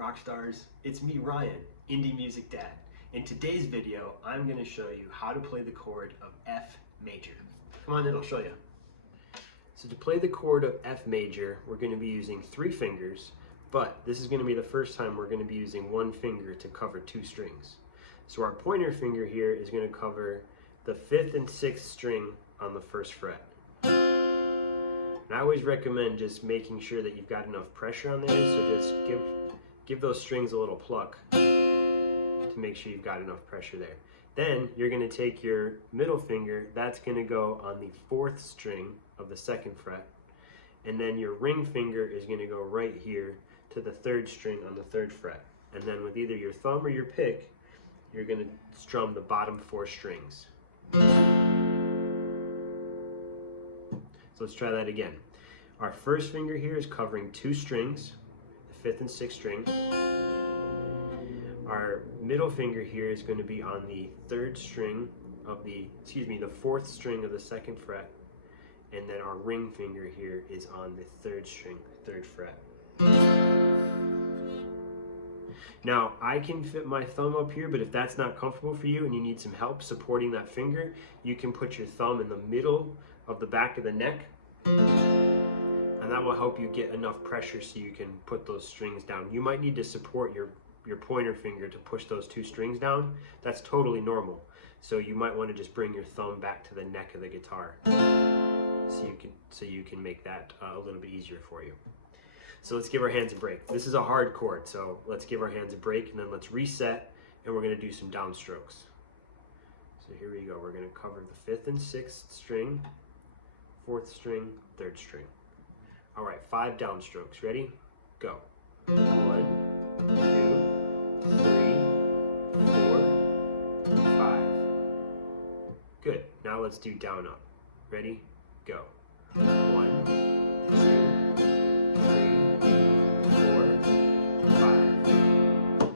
rock stars? It's me, Ryan, Indie Music Dad. In today's video, I'm going to show you how to play the chord of F major. Come on in, I'll show you. So to play the chord of F major, we're going to be using 3 fingers, but this is going to be the first time we're going to be using 1 finger to cover 2 strings. So our pointer finger here is going to cover the 5th and 6th string on the 1st fret. And I always recommend just making sure that you've got enough pressure on there, so just give those strings a little pluck to make sure you've got enough pressure there. Then you're going to take your middle finger, that's going to go on the 4th string of the 2nd fret, and then your ring finger is going to go right here to the 3rd string on the 3rd fret. And then with either your thumb or your pick, you're going to strum the bottom 4 strings. So let's try that again. Our first finger here is covering 2 strings, the 5th and 6th string. Our middle finger here is going to be on the 3rd string of the 4th string of the 2nd fret. And then our ring finger here is on the 3rd string, 3rd fret. Now, I can fit my thumb up here, but if that's not comfortable for you and you need some help supporting that finger, you can put your thumb in the middle of the back of the neck, and that will help you get enough pressure so you can put those strings down. You might need to support your pointer finger to push those 2 strings down. That's totally normal. So you might want to just bring your thumb back to the neck of the guitar so you can make that a little bit easier for you. So let's give our hands a break. This is a hard chord, so let's give our hands a break and then let's reset, and we're going to do some downstrokes. So here we go. We're going to cover the 5th and 6th string, 4th string, 3rd string. All right, 5 downstrokes. Ready? Go. 1, 2, 3, 4, 5. Good. Now let's do down up. Ready? Go. 1, 2, 3, 4, 5.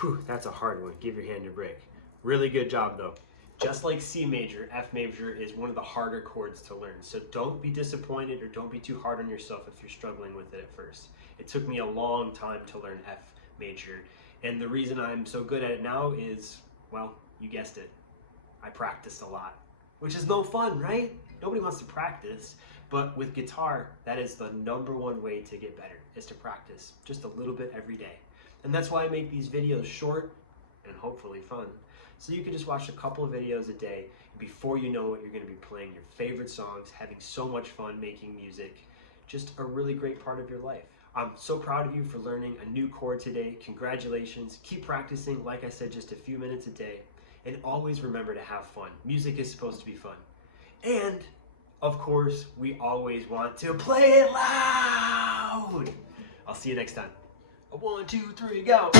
Whew, that's a hard one. Give your hand a break. Really good job though. Just like C major, F major is one of the harder chords to learn. So don't be disappointed or don't be too hard on yourself if you're struggling with it at first. It took me a long time to learn F major. And the reason I'm so good at it now is, well, you guessed it, I practiced a lot. Which is no fun, right? Nobody wants to practice. But with guitar, that is the #1 way to get better, is to practice just a little bit every day. And that's why I make these videos short and hopefully fun. So you can just watch a couple of videos a day, and before you know it, you're going to be playing your favorite songs, having so much fun making music, just a really great part of your life. I'm so proud of you for learning a new chord today. Congratulations. Keep practicing, like I said, just a few minutes a day. And always remember to have fun. Music is supposed to be fun. And, of course, we always want to play it loud. I'll see you next time. 1, 2, 3, go.